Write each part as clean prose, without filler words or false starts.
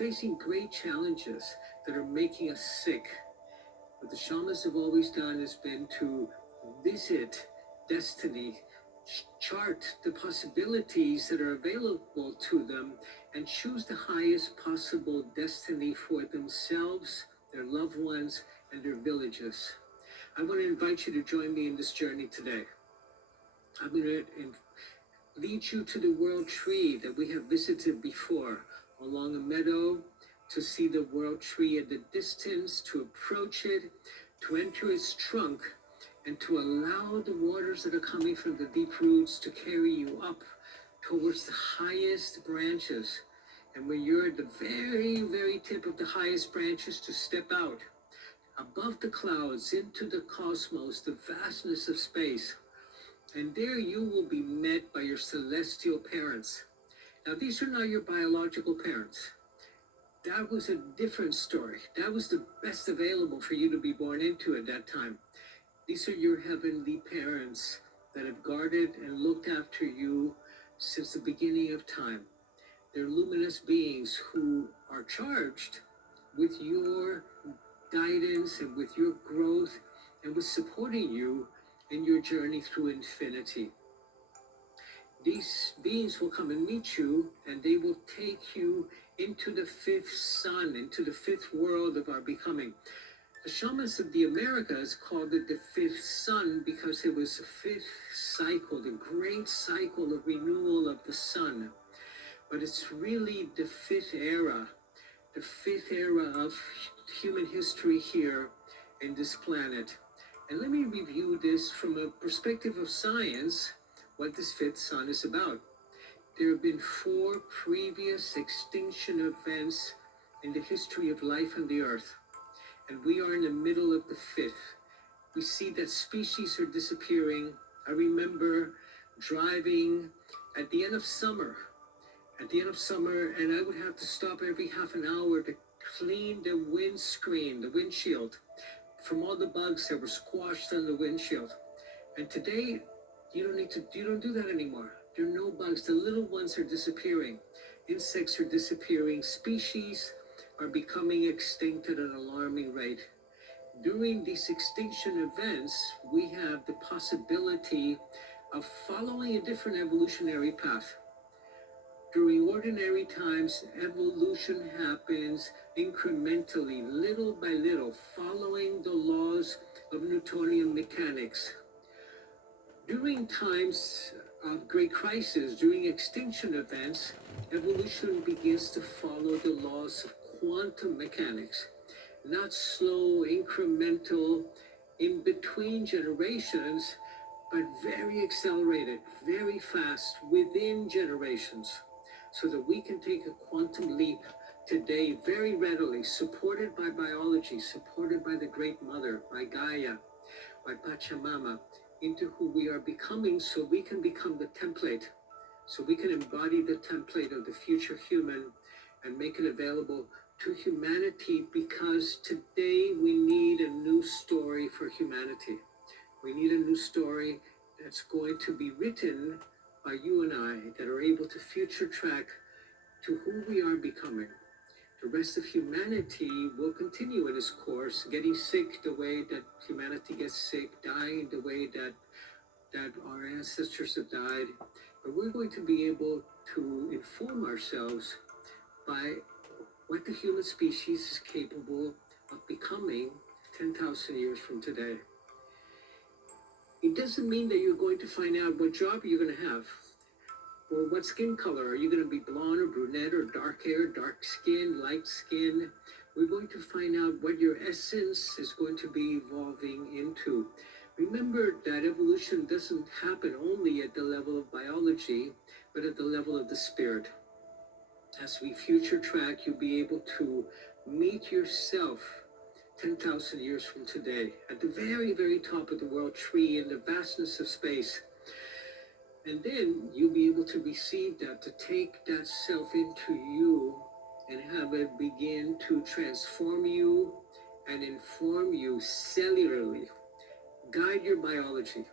facing great challenges that are making us sick. What the shamans have always done has been to visit destiny, chart the possibilities that are available to them, and choose the highest possible destiny for themselves, their loved ones, and their villages. I want to invite you to join me in this journey today. I'm going to lead you to the world tree that we have visited before, along a meadow, to see the world tree at the distance, to approach it, to enter its trunk, and to allow the waters that are coming from the deep roots to carry you up towards the highest branches. And when you're at the very, very tip of the highest branches, to step out above the clouds into the cosmos, the vastness of space. And there you will be met by your celestial parents. Now, these are not your biological parents. That was a different story. That was the best available for you to be born into at that time. These are your heavenly parents that have guarded and looked after you since the beginning of time. They're luminous beings who are charged with your guidance and with your growth and with supporting you in your journey through infinity. These beings will come and meet you, and they will take you into the fifth sun, into the fifth world of our becoming. The shamans of the Americas called it the fifth sun because it was the fifth cycle, the great cycle of renewal of the sun. But it's really the fifth era of human history here in this planet. And let me review this from a perspective of science, what this fifth sun is about. There have been 4 previous extinction events in the history of life on the earth, and we are in the middle of the 5th. We see that species are disappearing. I remember driving at the end of summer, and I would have to stop every half an hour to clean the windshield, from all the bugs that were squashed on the windshield. And today, you don't do that anymore. There are no bugs. The little ones are disappearing. Insects are disappearing. Species are becoming extinct at an alarming rate. During these extinction events, we have the possibility of following a different evolutionary path. During ordinary times, evolution happens incrementally, little by little, following the laws of Newtonian mechanics. During times of great crisis, during extinction events, evolution begins to follow the laws of quantum mechanics, not slow, incremental, in between generations, but very accelerated, very fast, within generations, so that we can take a quantum leap today very readily, supported by biology, supported by the Great Mother, by Gaia, by Pachamama, into who we are becoming, so we can become the template, so we can embody the template of the future human and make it available to humanity, because today we need a new story for humanity. We need a new story that's going to be written by you and I, that are able to future track to who we are becoming. The rest of humanity will continue in its course, getting sick the way that humanity gets sick, dying the way that our ancestors have died. But we're going to be able to inform ourselves by what the human species is capable of becoming 10,000 years from today. It doesn't mean that you're going to find out what job you're going to have, or what skin color. Are you going to be blonde or brunette or dark hair, dark skin, light skin? We're going to find out what your essence is going to be evolving into. Remember that evolution doesn't happen only at the level of biology, but at the level of the spirit. As we future track, you'll be able to meet yourself 10,000 years from today, at the very, very top of the world tree in the vastness of space. And then you'll be able to receive that, to take that self into you and have it begin to transform you and inform you cellularly, guide your biology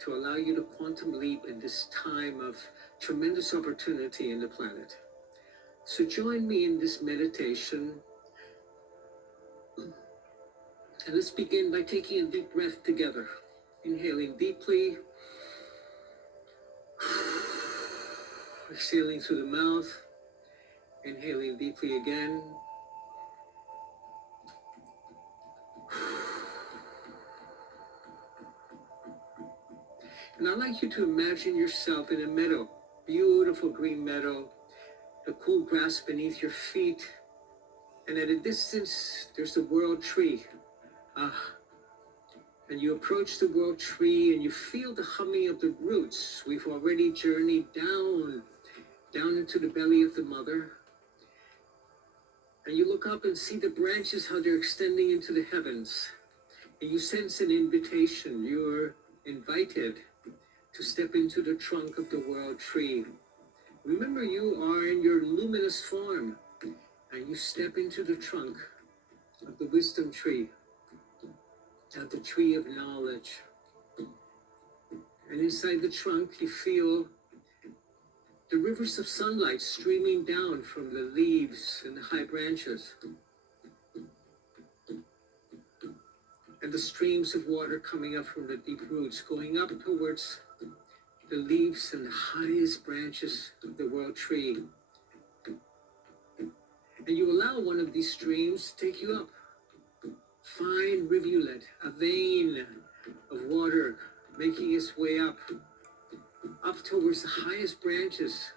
to allow you to quantum leap in this time of tremendous opportunity in the planet. So join me in this meditation. And let's begin by taking a deep breath together. Inhaling deeply. Exhaling through the mouth. Inhaling deeply again. And I'd like you to imagine yourself in a meadow, beautiful green meadow, the cool grass beneath your feet, and at a distance, there's the world tree. And you approach the world tree and you feel the humming of the roots. We've already journeyed down into the belly of the mother. And you look up and see the branches, how they're extending into the heavens. And you sense an invitation. You're invited to step into the trunk of the world tree. Remember, you are in your luminous form, and you step into the trunk of the wisdom tree, of the tree of knowledge. And inside the trunk, you feel the rivers of sunlight streaming down from the leaves and the high branches, and the streams of water coming up from the deep roots, going up towards the leaves and the highest branches of the world tree. And you allow one of these streams to take you up. Fine rivulet, a vein of water making its way up towards the highest branches,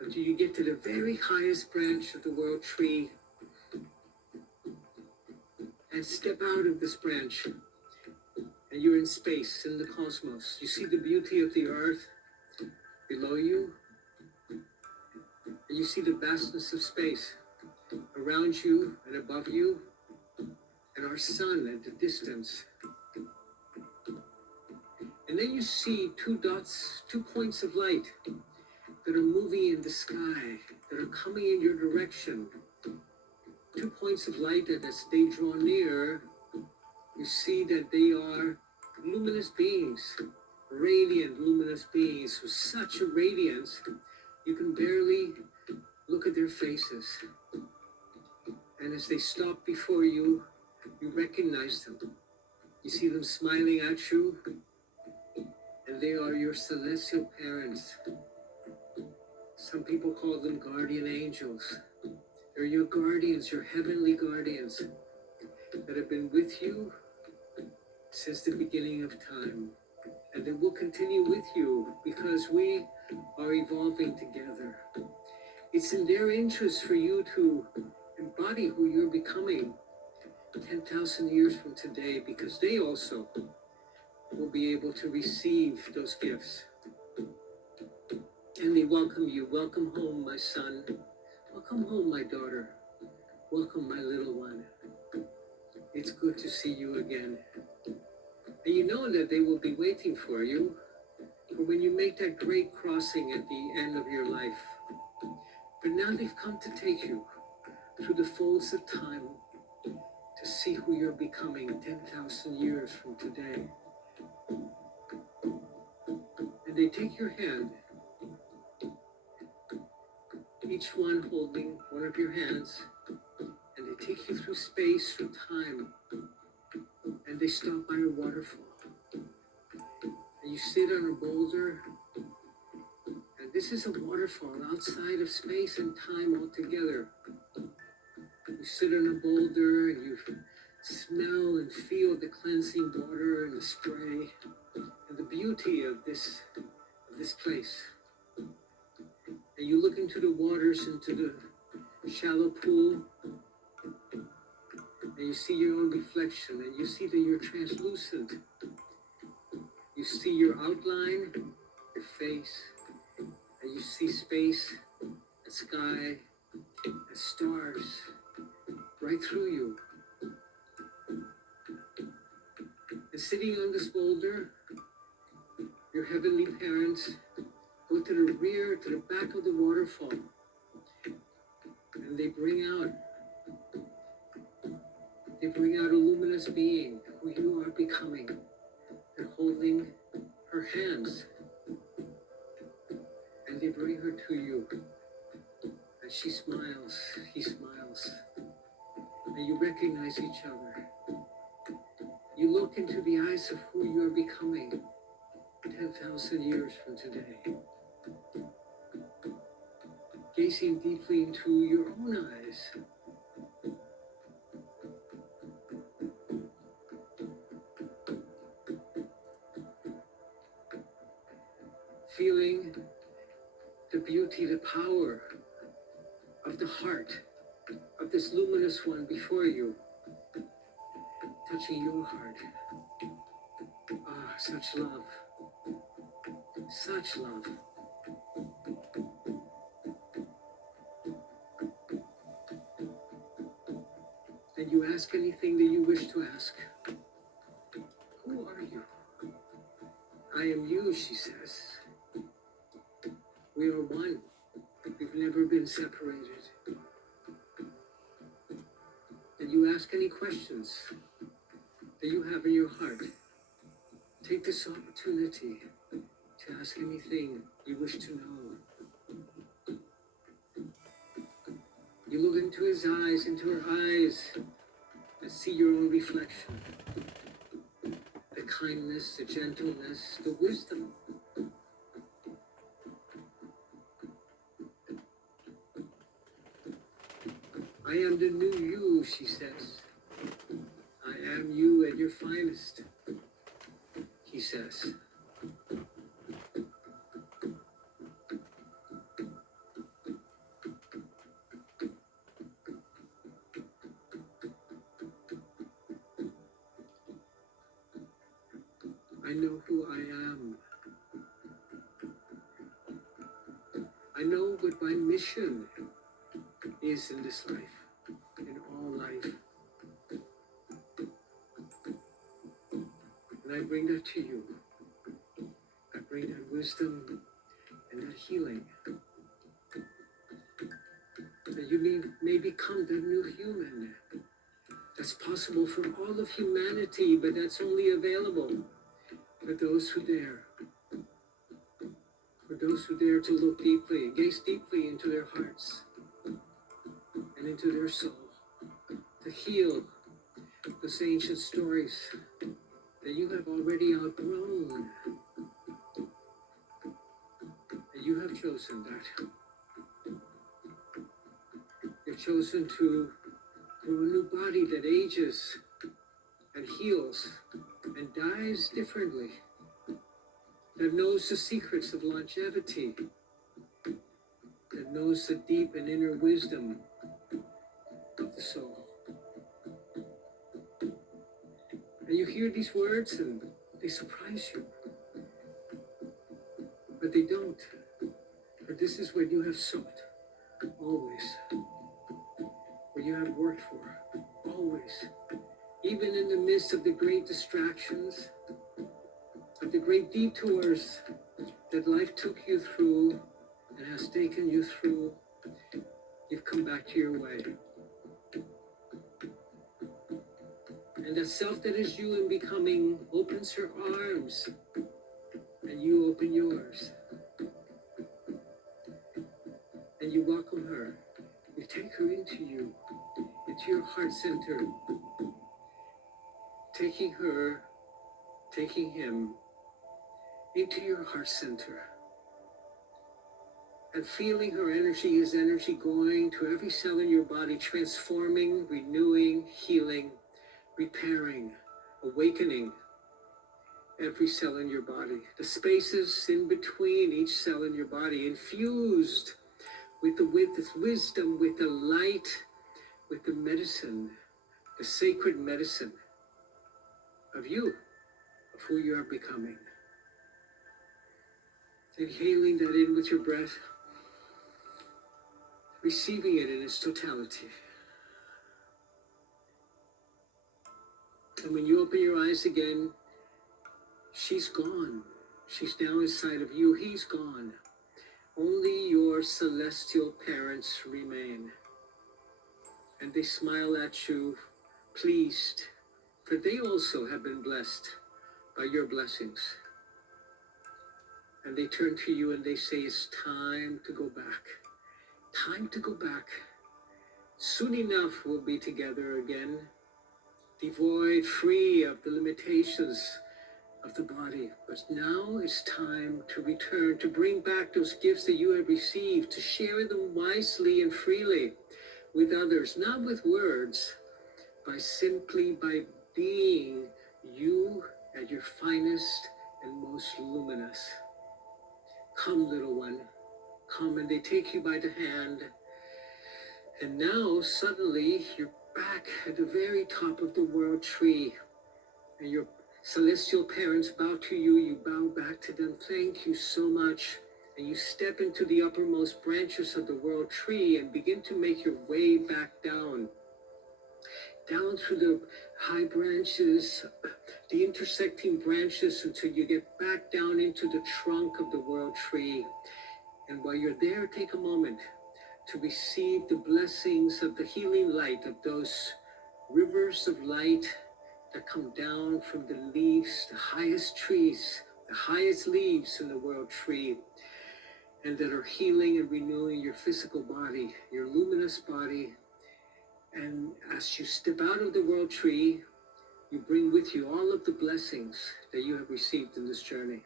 until you get to the very highest branch of the world tree and step out of this branch. And you're in space, in the cosmos. You see the beauty of the earth below you, and you see the vastness of space around you and above you, and our sun at the distance. And then you see two dots, 2 points of light that are moving in the sky, that are coming in your direction. 2 points of light that as they draw near, you see that they are luminous beings, radiant luminous beings with such a radiance, you can barely look at their faces. And as they stop before you, you recognize them. You see them smiling at you, and they are your celestial parents. Some people call them guardian angels. They're your guardians, your heavenly guardians, that have been with you since the beginning of time. And they will continue with you because we are evolving together. It's in their interest for you to embody who you're becoming 10,000 years from today, because they also will be able to receive those gifts. And they welcome you. Welcome home, my son. Welcome home, my daughter. Welcome, my little one. It's good to see you again. And you know that they will be waiting for you for when you make that great crossing at the end of your life. But now they've come to take you through the folds of time to see who you're becoming 10,000 years from today. And they take your hand, each one holding one of your hands, and they take you through space, through time, and they stop by a waterfall. And you sit on a boulder, and this is a waterfall outside of space and time altogether. You sit on a boulder, and you smell and feel the cleansing water and the spray, and the beauty of this place. And you look into the waters, into the shallow pool, and you see your own reflection, and you see that you're translucent. You see your outline, your face, and you see space, and sky, and stars right through you. And sitting on this boulder, your heavenly parents go to the rear, to the back of the waterfall, and they bring out a luminous being who you are becoming. They're holding her hands, and they bring her to you. And she smiles, he smiles, and you recognize each other. You look into the eyes of who you are becoming 10,000 years from today. Gazing deeply into your own eyes. Feeling the beauty, the power of the heart of this luminous one before you, touching your heart. Ah, such love, such love. And you ask anything that you wish to ask. Who are you? I am you, she says. We are one. We've never been separated. And you ask any questions that you have in your heart. Take this opportunity to ask anything you wish to know. You look into his eyes, into her eyes, and see your own reflection. The kindness, the gentleness, the wisdom. I am the new you, she says. I am you at your finest, he says. I know who I am. I know what my mission is in this life, in all life. And I bring that to you. I bring that wisdom and that healing. That you may become the new human. That's possible for all of humanity, but that's only available for those who dare. For those who dare to look deeply, gaze deeply into their hearts and into their soul. To heal those ancient stories that you have already outgrown. And you have chosen that. You've chosen to grow a new body that ages and heals and dies differently. That knows the secrets of longevity. That knows the deep and inner wisdom of the soul. And you hear these words and they surprise you. But they don't. For this is what you have sought. Always. What you have worked for. Always. Even in the midst of the great distractions, of the great detours that life took you through and has taken you through, you've come back to your way. And the self that is you in becoming opens her arms, and you open yours. And you welcome her. You take her into you, into your heart center. Taking her, taking him into your heart center. And feeling her energy, his energy going to every cell in your body, transforming, renewing, healing, repairing, awakening every cell in your body. The spaces in between each cell in your body, infused with the wisdom, with the light, with the medicine, the sacred medicine of you, of who you are becoming. Inhaling that in with your breath, receiving it in its totality. And when you open your eyes again, she's gone. She's now inside of you. He's gone. Only your celestial parents remain. And they smile at you, pleased, for they also have been blessed by your blessings. And they turn to you and they say, it's time to go back. Time to go back. Soon enough we'll be together again, devoid, free of the limitations of the body. But now it's time to return, to bring back those gifts that you have received, to share them wisely and freely with others, not with words, simply by being you at your finest and most luminous. Come, little one, come. And they take you by the hand. And now suddenly you're back at the very top of the world tree. And your celestial parents bow to you. You bow back to them. Thank you so much. And you step into the uppermost branches of the world tree and begin to make your way back down through the high branches, the intersecting branches, until you get back down into the trunk of the world tree. And while you're there, take a moment to receive the blessings of the healing light of those rivers of light that come down from the leaves, the highest trees, the highest leaves in the world tree, and that are healing and renewing your physical body, your luminous body. And as you step out of the world tree, you bring with you all of the blessings that you have received in this journey.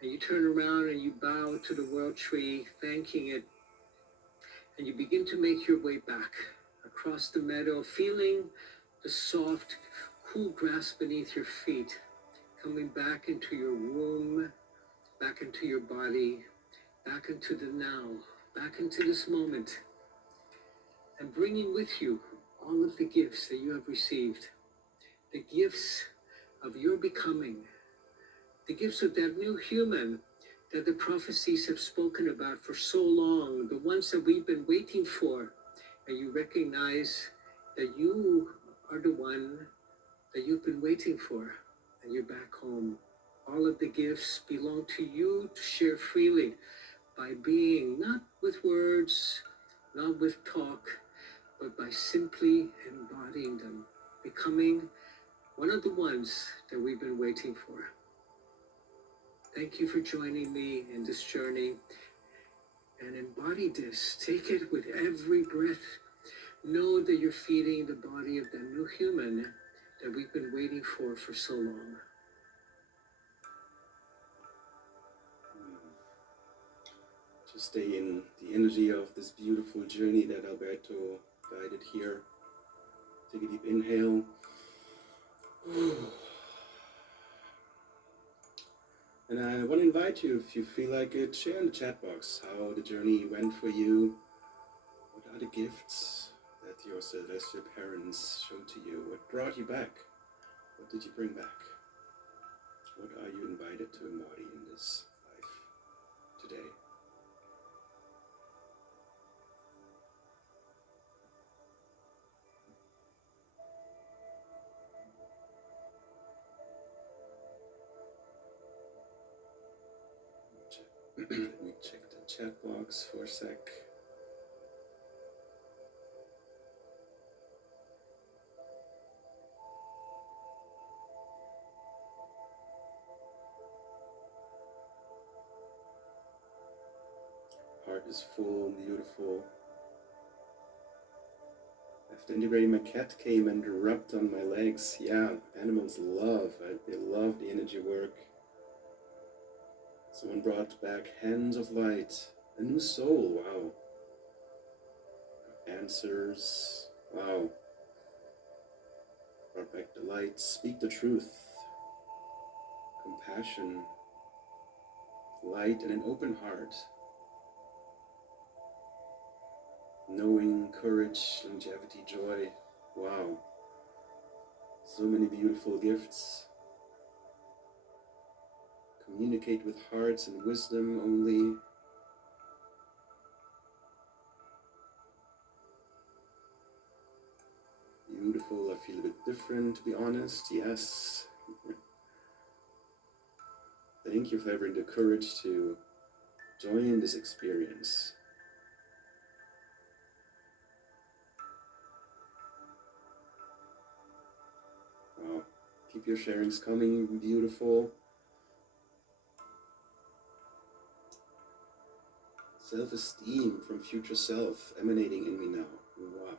And you turn around and you bow to the world tree, thanking it. And you begin to make your way back across the meadow, feeling the soft, cool grass beneath your feet, coming back into your womb, back into your body, back into the now, back into this moment, and bringing with you all of the gifts that you have received, the gifts of your becoming, the gifts of that new human that the prophecies have spoken about for so long, the ones that we've been waiting for. And you recognize that you are the one that you've been waiting for, and you're back home. All of the gifts belong to you to share freely by being, not with words, not with talk, but by simply embodying them, becoming one of the ones that we've been waiting for. Thank you for joining me in this journey, and embody this. Take it with every breath. Know that you're feeding the body of the new human that we've been waiting for so long. Just stay in the energy of this beautiful journey that Alberto guided here. Take a deep inhale. And I want to invite you, if you feel like it, share in the chat box how the journey went for you. What are the gifts that your celestial parents showed to you? What brought you back? What did you bring back? What are you invited to embody in this life today? Let me check the chat box for a sec. Heart is full, beautiful. After integrating, my cat came and rubbed on my legs. Yeah, animals love, they love the energy work. Someone brought back hands of light, a new soul, wow. Answers, wow. Brought back the light, speak the truth, compassion, light, and an open heart. Knowing, courage, longevity, joy, wow. So many beautiful gifts. Communicate with hearts and wisdom only. Beautiful, I feel a bit different, to be honest, yes. Thank you for having the courage to join this experience. Wow, keep your sharings coming, beautiful. self-esteem from future self emanating in me now. Wow.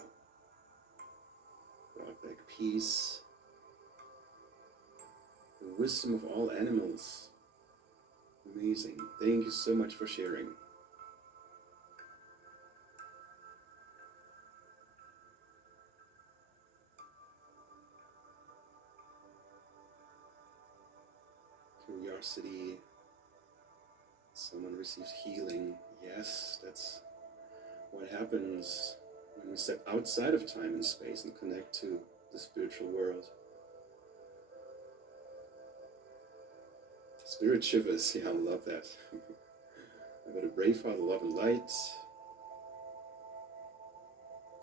Brought back peace, the wisdom of all animals. Amazing. Thank you so much for sharing. Curiosity. Someone receives healing. Yes, that's what happens when we step outside of time and space and connect to the spiritual world. Spirit shivers. Yeah, I love that. I've got a brave heart, love and light.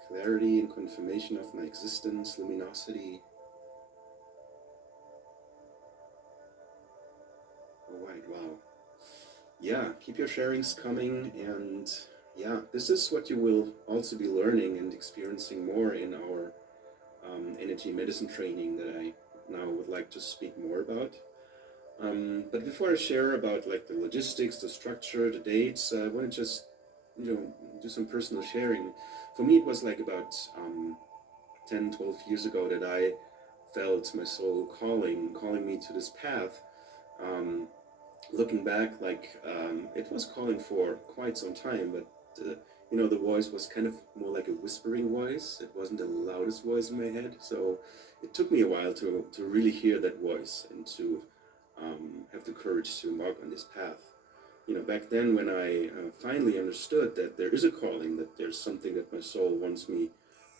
Clarity and confirmation of my existence, luminosity. All right, wow. Yeah, keep your sharings coming, and yeah, this is what you will also be learning and experiencing more in our energy medicine training that I now would like to speak more about. But before I share about like the logistics, the structure, the dates, I want to just do some personal sharing. For me, it was like about 10, 12 years ago that I felt my soul calling me to this path. Looking back, like it was calling for quite some time, but the voice was kind of more like a whispering voice. It wasn't the loudest voice in my head, so it took me a while to really hear that voice and to have the courage to embark on this path. Back then when I finally understood that there is a calling, that there's something that my soul wants me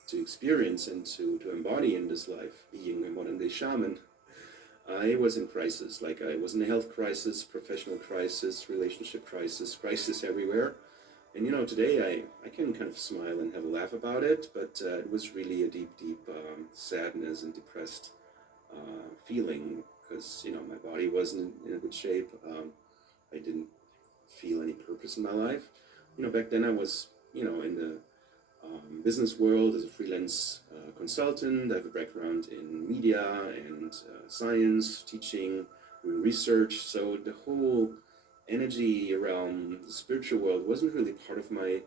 to experience and to embody in this life, being a modern day shaman, I was in crisis. Like I was in a health crisis, professional crisis, relationship crisis everywhere. And today I can kind of smile and have a laugh about it, but it was really a deep, deep sadness and depressed feeling because my body wasn't in a good shape. I didn't feel any purpose in my life. Back then I was in the business world as a freelance consultant. I have a background in media and science, teaching, doing research. So the whole energy around the spiritual world wasn't really part of my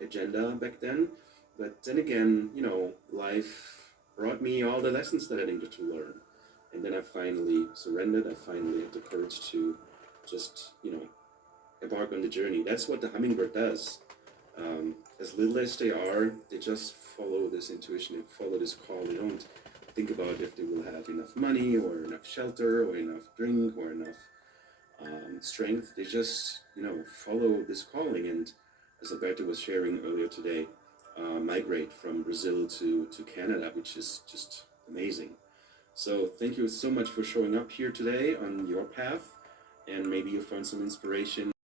agenda back then. But then again, life brought me all the lessons that I needed to learn. And then I finally surrendered. I finally had the courage to just, embark on the journey. That's what the hummingbird does. As little as they are, they just follow this intuition and follow this call. They don't think about if they will have enough money or enough shelter or enough drink or enough strength. They just, follow this calling. And as Alberto was sharing earlier today, migrate from Brazil to Canada, which is just amazing. So thank you so much for showing up here today on your path. And maybe you found some inspiration